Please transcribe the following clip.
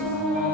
Jesus.